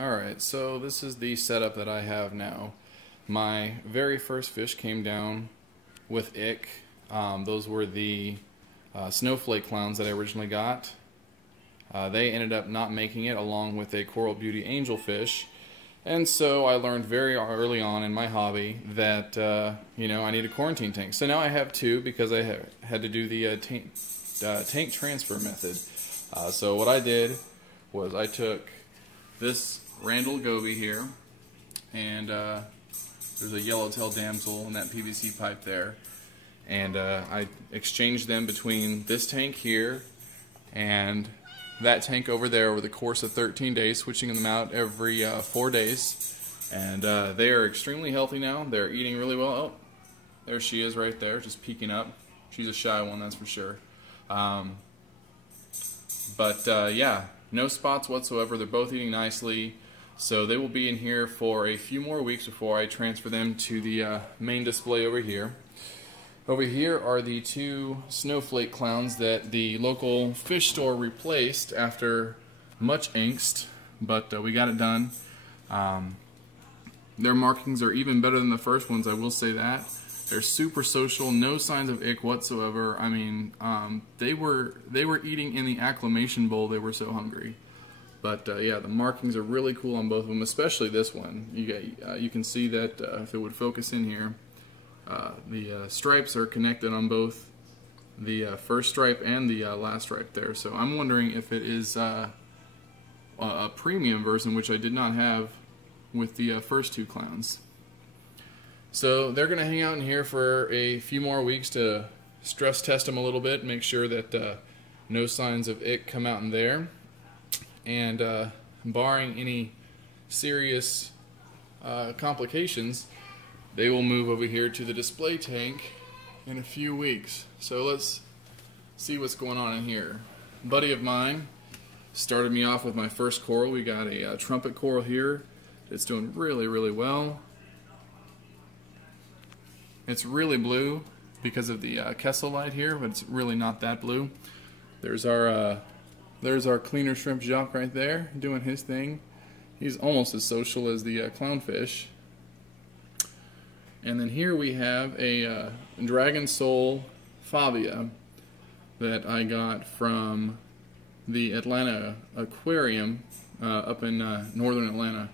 Alright, so this is the setup that I have now. My very first fish came down with ick. Those were the snowflake clowns that I originally got. They ended up not making it, along with a coral beauty angelfish. And so I learned very early on in my hobby that I need a quarantine tank. So now I have two because I had to do the tank transfer method. So what I did was I took this Randall goby here, and there's a yellowtail damsel in that PVC pipe there, and I exchanged them between this tank here and that tank over there over the course of 13 days, switching them out every 4 days. And they are extremely healthy now. They're eating really well. Oh, there she is right there, just peeking up. She's a shy one, that's for sure. Yeah, no spots whatsoever. They're both eating nicely. So they will be in here for a few more weeks before I transfer them to the main display over here. Over here are the two snowflake clowns that the local fish store replaced after much angst, but we got it done. Their markings are even better than the first ones, I will say that. They're super social, no signs of ick whatsoever. I mean, they were eating in the acclimation bowl. They were so hungry. But yeah, the markings are really cool on both of them, especially this one. You can see that if it would focus in here, the stripes are connected on both the first stripe and the last stripe there. So I'm wondering if it is a premium version, which I did not have with the first two clowns. So they're going to hang out in here for a few more weeks to stress test them a little bit, make sure that no signs of ick come out in there. And barring any serious complications, they will move over here to the display tank in a few weeks. So let's see what's going on in here. A buddy of mine started me off with my first coral. We got a trumpet coral here. It's doing really, really well. It's really blue because of the Kessel light here, but it's really not that blue. There's our cleaner shrimp Jacques right there doing his thing. He's almost as social as the clownfish. And then here we have a dragon soul Fabia that I got from the Atlanta Aquarium up in northern Atlanta.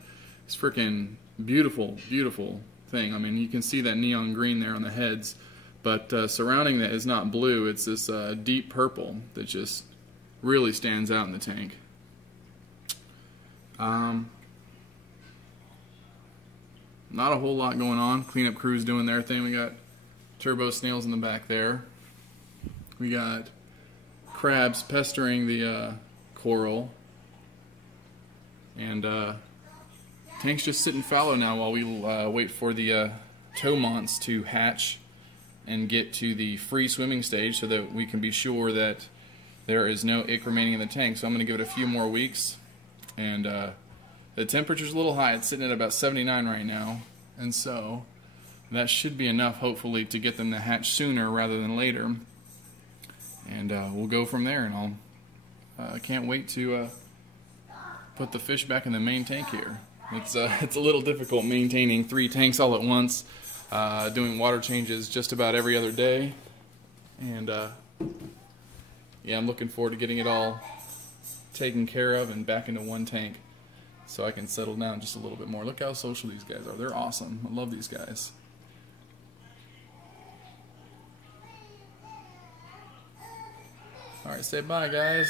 It's freaking beautiful, beautiful thing. I mean, you can see that neon green there on the heads, but surrounding that is not blue. It's this deep purple that just really stands out in the tank. Not a whole lot going on. Cleanup crew's doing their thing. We got turbo snails in the back there. We got crabs pestering the coral. And tank's just sitting fallow now while we wait for the tomonts to hatch and get to the free swimming stage so that we can be sure that there is no ick remaining in the tank. So I'm going to give it a few more weeks. And the temperature's a little high. It's sitting at about 79 right now. And so that should be enough, hopefully, to get them to hatch sooner rather than later. And we'll go from there. And I can't wait to put the fish back in the main tank here. It's a little difficult maintaining 3 tanks all at once, doing water changes just about every other day. And yeah, I'm looking forward to getting it all taken care of and back into one tank so I can settle down just a little bit more. Look how social these guys are. They're awesome. I love these guys. Alright, say bye, guys.